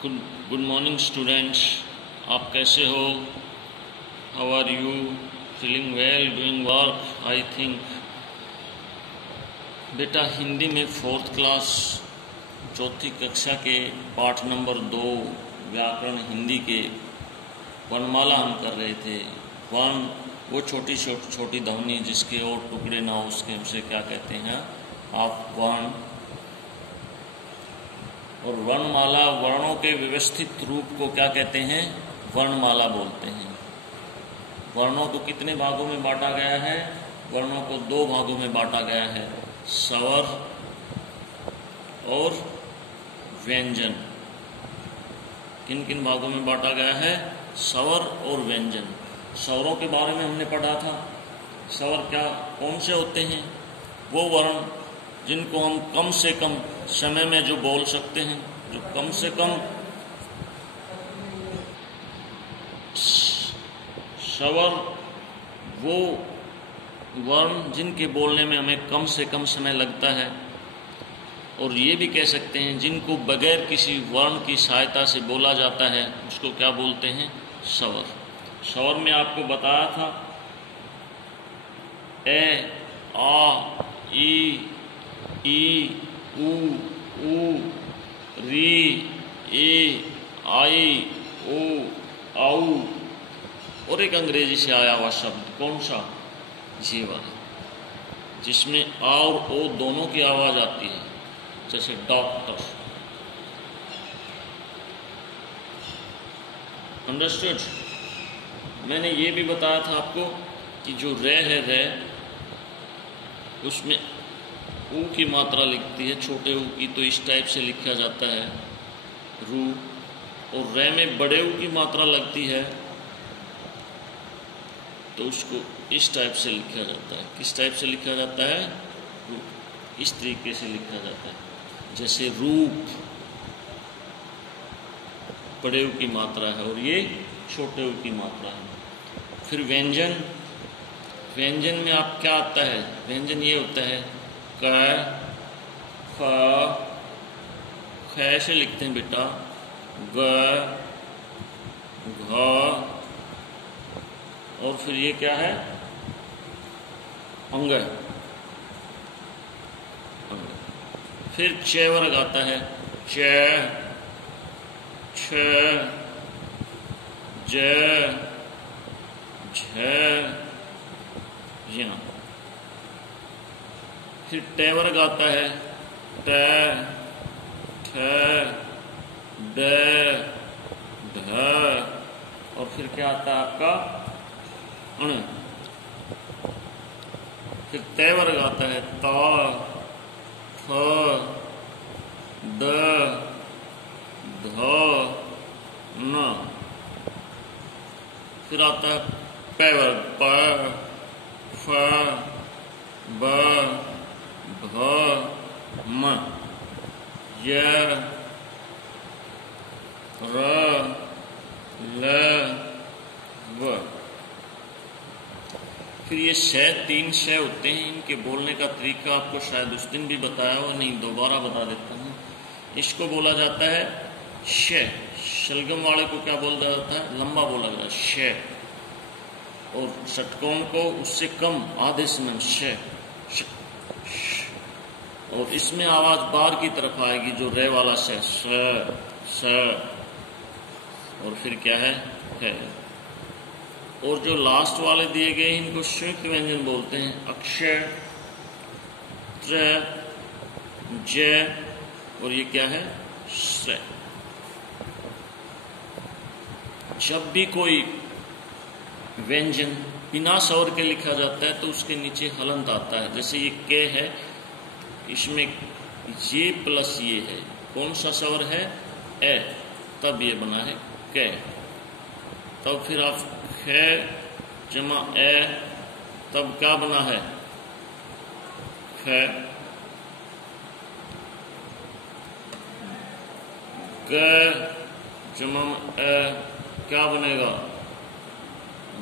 Good morning students. आप कैसे हो? How are you? Feeling well, doing work I think. बेटा, हिंदी में 4th क्लास चौथी कक्षा के पाठ नंबर 2 व्याकरण हिंदी के वर्णमाला हम कर रहे थे। वर्ण वो छोटी छोटी ध्वनि जिसके और टुकड़े ना हो, उसके हमसे क्या कहते हैं? आप वर्ण। और वर्णमाला, वर्णों के व्यवस्थित रूप को क्या कहते हैं? वर्णमाला बोलते हैं। वर्णों को कितने भागों में बांटा गया है? वर्णों को 2 भागों में बांटा गया है, स्वर और व्यंजन। किन किन भागों में बांटा गया है? स्वर और व्यंजन। स्वरों के बारे में हमने पढ़ा था। स्वर क्या, कौन से होते हैं? वो वर्ण जिनको हम कम से कम समय में जो बोल सकते हैं, जो कम से कम स्वर, वो वर्ण जिनके बोलने में हमें कम से कम समय लगता है। और ये भी कह सकते हैं जिनको बगैर किसी वर्ण की सहायता से बोला जाता है, उसको क्या बोलते हैं? स्वर। स्वर में आपको बताया था ए, आ, ई, ऊ, री, ए, आई, ओ, आऊ, और एक अंग्रेजी से आया हुआ शब्द, कौन सा? ये वाला, जिसमें आ और ओ दोनों की आवाज आती है, जैसे डॉक्टर। अंडरस्टूड? मैंने ये भी बताया था आपको कि जो रे है, रे, उसमें ऊ की मात्रा लिखती है, छोटे ऊ की, तो इस टाइप से लिखा जाता है रू। और रे में बड़े ऊ की मात्रा लगती है, तो उसको इस टाइप से लिखा जाता है। किस टाइप से लिखा जाता है? रू। इस तरीके से लिखा जाता है, जैसे रूप बड़े ऊ की मात्रा है और ये छोटे ऊ की मात्रा है। फिर व्यंजन। व्यंजन में आप क्या आता है? व्यंजन ये होता है क, ख, ख से लिखते हैं बेटा, ग, घ, और फिर ये क्या है? अंग। फिर च वर्ग आता है, च, छ, ज, झ, या। फिर ट वर्ग आता है, ट, ठ, ड, ढ, और फिर क्या आता है आपका? अण। फिर त वर्ग आता है, त, थ, द, ध, न। फिर आता है प वर्ग, प, फ, ब, भ, म, य, र, ल, व। फिर ये श, 3 श होते हैं। इनके बोलने का तरीका आपको शायद उस दिन भी बताया हो, नहीं दोबारा बता देता हूँ। इसको बोला जाता है श। शलगम वाले को क्या बोला जाता है? लंबा बोला जाता है, श। और षटकोण को उससे कम, आधे से कम, श, श, श। और इसमें आवाज बाहर की तरफ आएगी, जो रे वाला स, स। और फिर क्या है? और जो लास्ट वाले दिए गए इनको संयुक्त व्यंजन बोलते हैं, अक्षय, त्र, ज, और ये क्या है? स। जब भी कोई व्यंजन बिना स्वर के लिखा जाता है तो उसके नीचे हलंत आता है। जैसे ये के है, इसमें ये प्लस ये है, कौन सा स्वर है? ए, तब ये बना है के। तब फिर आप ख जमा ए, तब क्या बना है? ख। ग जमा ए, क्या बनेगा?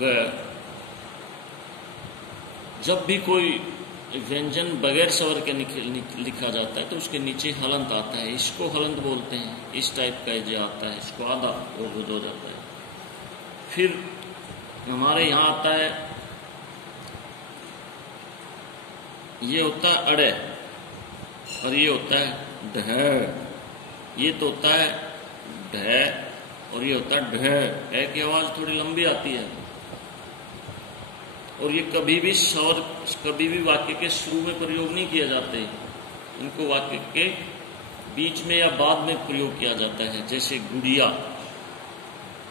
ग। जब भी कोई व्यंजन बगैर स्वर के लिखा जाता है तो उसके नीचे हलंत आता है, इसको हलंत बोलते हैं। इस टाइप का जो आता है इसको आधा वो बुध हो जाता है। फिर हमारे यहाँ आता है, ये होता है अड़े और ये होता है ढ। ये तो होता है ढ और ये होता है ढ। ए की आवाज थोड़ी लंबी आती है और ये कभी भी वाक्य के शुरू में प्रयोग नहीं किए जाते, इनको वाक्य के बीच में या बाद में प्रयोग किया जाता है। जैसे गुड़िया,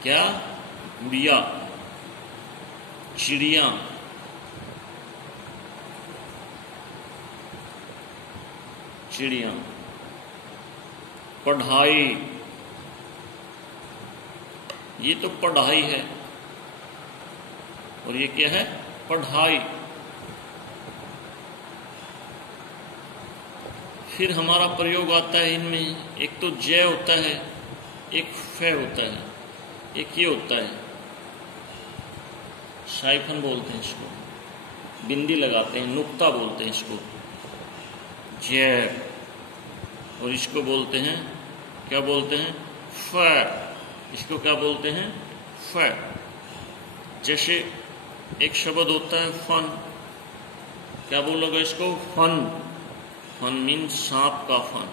क्या गुड़िया, चिड़िया, चिड़िया, पढ़ाई, ये तो पढ़ाई है और ये क्या है पढ़ाई। फिर हमारा प्रयोग आता है इनमें, एक तो जय होता है, एक फे होता है, एक ये होता है शाइफन बोलते हैं इसको, बिंदी लगाते हैं, नुक्ता बोलते हैं इसको जय। और इसको बोलते हैं, क्या बोलते हैं फ। इसको क्या बोलते हैं फ। जैसे एक शब्द होता है फन, क्या बोलोगे इसको फन। फन मीन सांप का फन।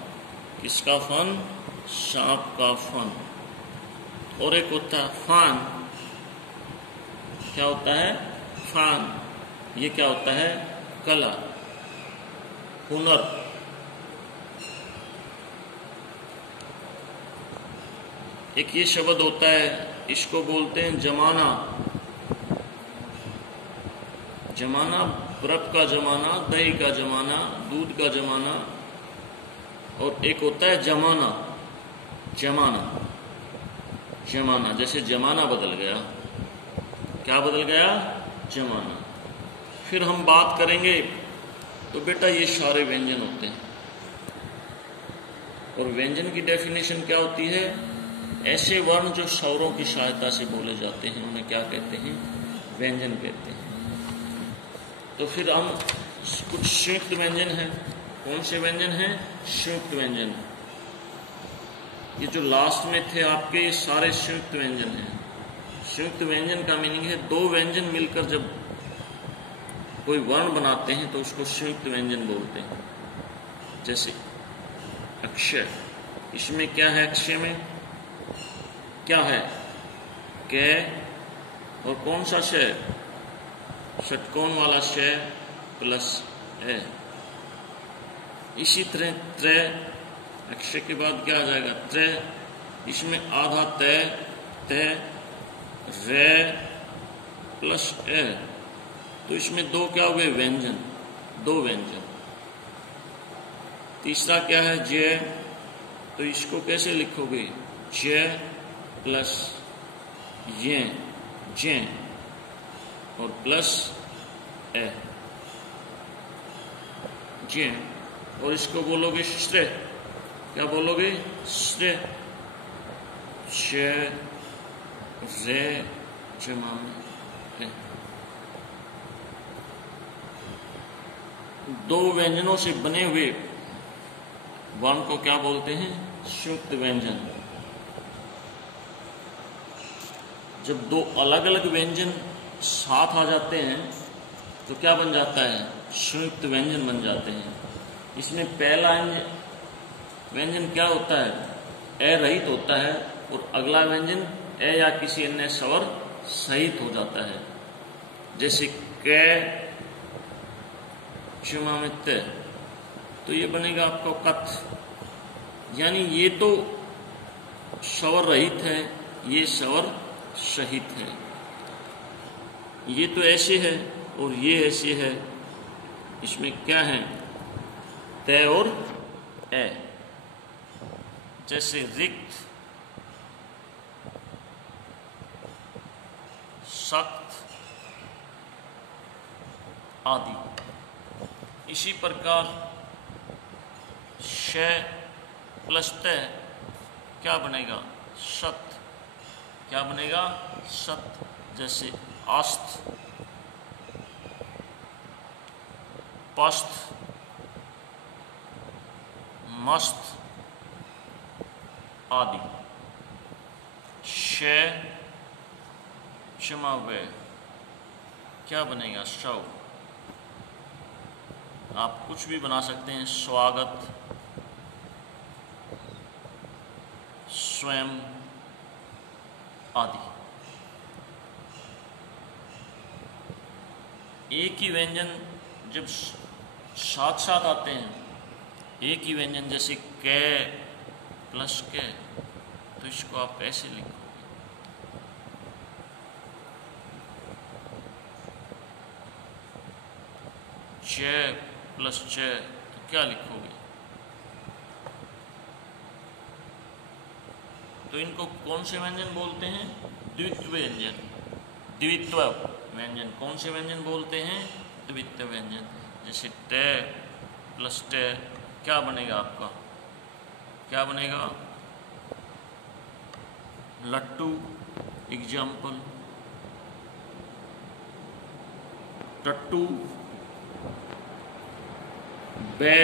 किसका फन? सांप का फन। और एक होता है फान, क्या होता है फान। ये क्या होता है कला, हुनर। एक ये शब्द होता है, इसको बोलते हैं जमाना। जमाना, बर्फ का जमाना, दही का जमाना, दूध का जमाना। और एक होता है जमाना, जमाना, जमाना। जैसे जमाना बदल गया, क्या बदल गया जमाना। फिर हम बात करेंगे तो बेटा ये सारे व्यंजन होते हैं। और व्यंजन की डेफिनेशन क्या होती है? ऐसे वर्ण जो स्वरों की सहायता से बोले जाते हैं उन्हें क्या कहते हैं? व्यंजन कहते हैं। तो फिर हम कुछ संयुक्त व्यंजन हैं। कौन से व्यंजन हैं? संयुक्त व्यंजन। ये जो लास्ट में थे आपके, ये सारे संयुक्त व्यंजन हैं। संयुक्त व्यंजन का मीनिंग है दो व्यंजन मिलकर जब कोई वर्ण बनाते हैं तो उसको संयुक्त व्यंजन बोलते हैं। जैसे अक्षय, इसमें क्या है? अक्षय में क्या है? कै। और कौन सा शय? षटकोण वाला शय प्लस है। इसी तरह त्रय, अक्षय के बाद क्या आ जाएगा? त्रय। इसमें आधा तय, तय, रे प्लस ए। तो इसमें दो क्या हो गए? व्यंजन, दो व्यंजन। तीसरा क्या है? जय। तो इसको कैसे लिखोगे? जय प्लस ये, जे और प्लस ए, जे। और इसको बोलोगे श्रेय। क्या बोलोगे? श्रेय। श, रे, जमा में ए। दो व्यंजनों से बने हुए वर्ण को क्या बोलते हैं? संयुक्त व्यंजन। जब दो अलग अलग व्यंजन साथ आ जाते हैं तो क्या बन जाता है? संयुक्त व्यंजन बन जाते हैं। इसमें पहला व्यंजन क्या होता है? ए रहित होता है और अगला व्यंजन ए या किसी अन्य स्वर सहित हो जाता है। जैसे कै, क्षमा में त, तो ये बनेगा आपका कथ। यानी ये तो स्वर रहित है, ये स्वर सहित है। ये तो ऐसे है और ये ऐसे है। इसमें क्या है? तय और ए। जैसे रिक्त, सख्त आदि। इसी प्रकार शय प्लस तय क्या बनेगा? सत। क्या बनेगा? सत। जैसे आस्त, पस्त, मस्त आदि। श क्षमा वे क्या बनेगा? शव। आप कुछ भी बना सकते हैं, स्वागत, स्वयं आदि। एक ही व्यंजन जब साथ साथ आते हैं, एक ही व्यंजन जैसे कै प्लस कै, तो इसको आप ऐसे लिखोगे, च प्लस च, तो क्या लिखोगे? तो इनको कौन से व्यंजन बोलते हैं? द्वित्व व्यंजन। द्वित्व व्यंजन कौन से व्यंजन बोलते हैं? द्वित्व व्यंजन। जैसे ट प्लस ट क्या बनेगा आपका? क्या बनेगा? लट्टू। एग्जाम्पल, टट्टू। बे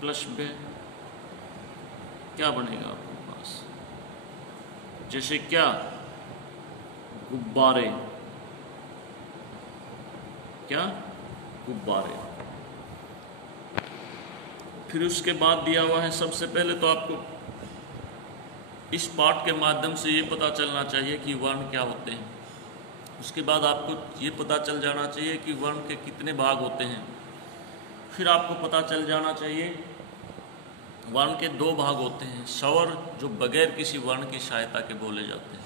प्लस बे क्या बनेगा आपके पास? जैसे क्या? गुब्बारे। क्या? गुब्बारे। फिर उसके बाद दिया हुआ है, सबसे पहले तो आपको इस पाठ के माध्यम से ये पता चलना चाहिए कि वर्ण क्या होते हैं। उसके बाद आपको ये पता चल जाना चाहिए कि वर्ण के कितने भाग होते हैं। फिर आपको पता चल जाना चाहिए वर्ण के दो भाग होते हैं, स्वर जो बगैर किसी वर्ण की सहायता के बोले जाते हैं,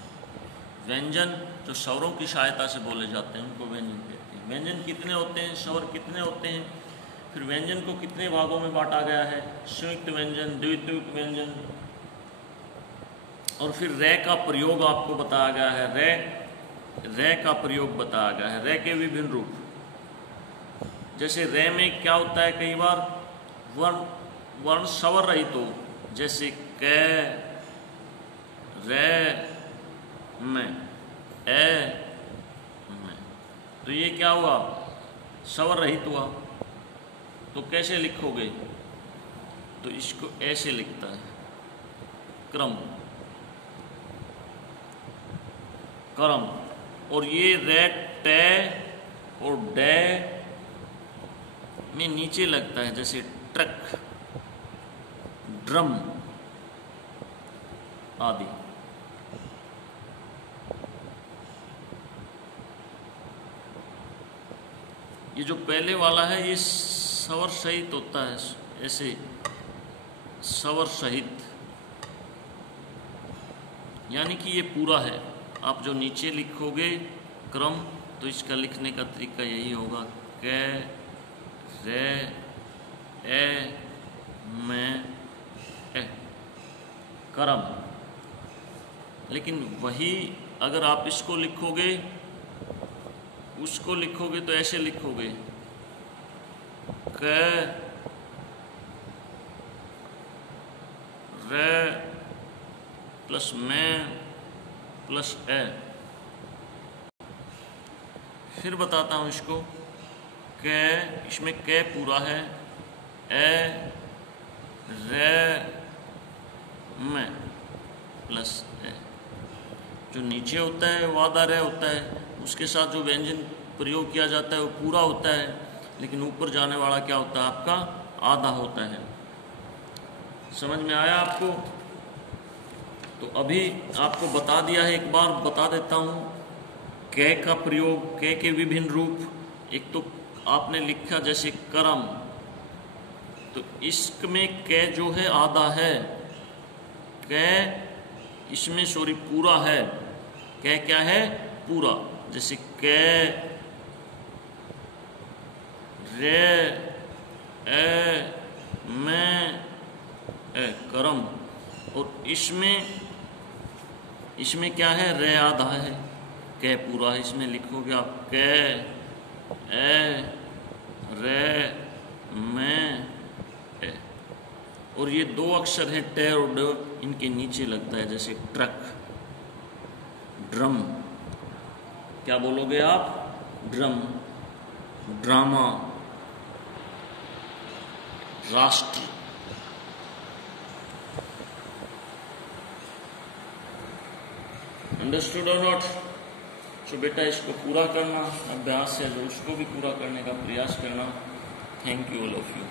व्यंजन जो स्वरों की सहायता से बोले जाते हैं, उनको व्यंजन कहते हैं। व्यंजन कितने होते हैं, स्वर कितने होते हैं, फिर व्यंजन को कितने भागों में बांटा गया है, संयुक्त व्यंजन, द्वित्व व्यंजन, और फिर रे का प्रयोग आपको बताया गया है। रे का प्रयोग बताया गया है, रे के विभिन्न रूप। जैसे रे में क्या होता है, कई बार वर्ण स्वर रहित हो, जैसे कै, रे में, ए में, तो ये क्या हुआ? स्वर रहित हुआ। तो कैसे लिखोगे? तो इसको ऐसे लिखता है, क्रम, क्रम। और ये रे, टे और डे में नीचे लगता है, जैसे ट्रक, ड्रम आदि। ये जो पहले वाला है ये स्वर सहित होता है, ऐसे स्वर सहित, यानी कि ये पूरा है। आप जो नीचे लिखोगे क्रम, तो इसका लिखने का तरीका यही होगा, कै, रे, ए, में, ए, करम। लेकिन वही अगर आप इसको लिखोगे, उसको लिखोगे तो ऐसे लिखोगे, कै, रे प्लस में प्लस ए। फिर बताता हूँ इसको, कै, इसमें कै पूरा है, ए, रे में प्लस ए। जो नीचे होता है वो आधा रे होता है, उसके साथ जो व्यंजन प्रयोग किया जाता है वो पूरा होता है, लेकिन ऊपर जाने वाला क्या होता है आपका? आधा होता है। समझ में आया आपको? तो अभी आपको बता दिया है, एक बार बता देता हूँ। कै का प्रयोग, कै के विभिन्न रूप। एक तो आपने लिखा जैसे करम, तो इसमें कै जो है आधा है, कै इसमें सॉरी पूरा है, कै क्या है? पूरा। जैसे कै, रे, ए, में, ए, करम। और इसमें क्या है? रे आधा है, कै पूरा है। इसमें लिखोगे आप कै, ए, रे, में, ए। और ये दो अक्षर हैं टे और ड, इनके नीचे लगता है, जैसे ट्रक, ड्रम। क्या बोलोगे आप? ड्रम। ड्रामा, राष्ट्र, अंडरस्टूड और नॉट? तो बेटा इसको पूरा करना, अभ्यास है जो उसको भी पूरा करने का प्रयास करना। Thank you all of you.